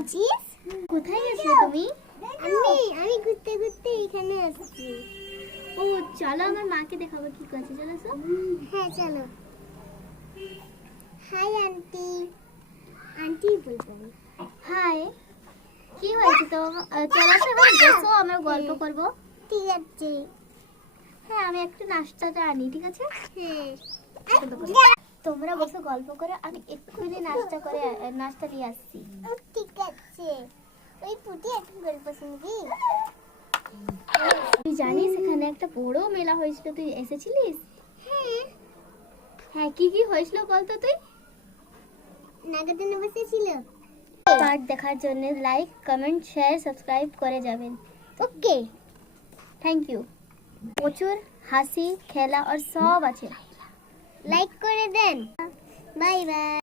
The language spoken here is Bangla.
আছিস? কোথায় গেছিলে তুমি? আমি ঘুরতে ঘুরতে এখানে আসছি। ও চলো আমার মাকে দেখাবো কি করছে, চলো তো। হ্যাঁ চলো। Hi aunty. আন্টি বলবেন। হাই, কি হয়েছে তো? চলো তো এবার বসো, আমরা গল্প করব। ঠিক আছে। হ্যাঁ, আমি একটু নাস্তাটা আনি, ঠিক আছে? হ্যাঁ তোমরা বসে গল্প করে, আমি এক্ষুনি নাস্তা নিয়ে আসছি। ঠিক আছে। ওই পুটি এখন গল্প শুনবি? তুই জানিস এখানে একটা বড় মেলা হয়েছিল, তুই এসেছিলিস? হ্যাঁ। হ্যাঁ, কি কি হয়েছিল বলতো তুই? নাগাদানে বসেছিল। পার্ট দেখার জন্য লাইক, কমেন্ট, শেয়ার, সাবস্ক্রাইব করে যাবেন। ওকে। Thank you. প্রচুর হাসি, খেলা আর সব আছে। লাইক করে দেন। Bye bye.